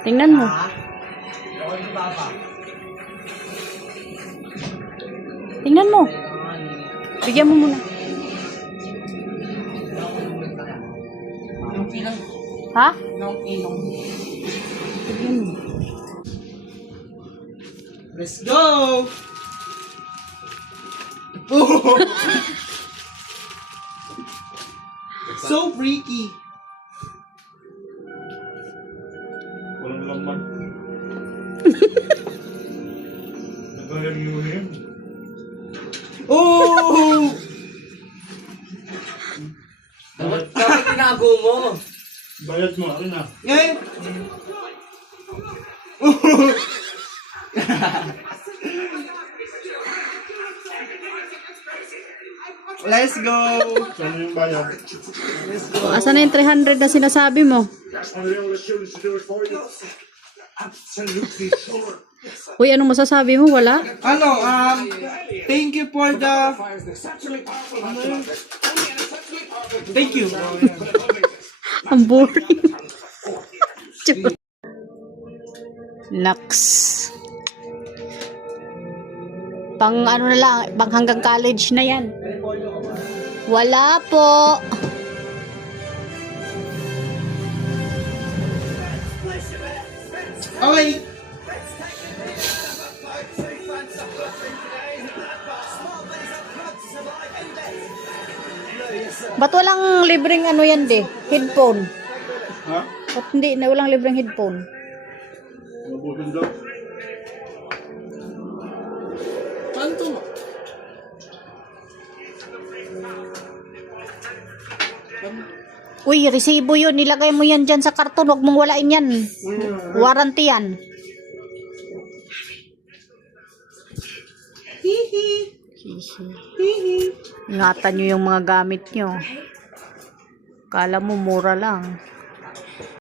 Tingnan mo. Tingnan mo. Bigyan mo muna. Ha? Bigyan mo. Let's go! Oh! So freaky. Walang laman. Nagayang-yun. Oh! Bakit tinago mo? Bayad mo, akin na. Ngayon. Let's go! Saan yung bayad? Asan na yung 300 na sinasabi mo? Ano yung relasyon to do it for you? Absolutely sure. Uy, anong masasabi mo? Wala? Ano, thank you for the... Thank you. Ang boring. Naks. Pang ano na lang, pang hanggang college na yan. Wala po. Okay. Ba't walang libreng ano yan de? Headphone. Ha? Ba't hindi na walang libreng headphone? Mabutin daw. Tanto mo. Uy, resibo yun. Nilagay mo yan dyan sa karton. Huwag mong walain yan. Warranty yan. Hihi. Ingatan nyo yung mga gamit nyo. Kala mo mura lang.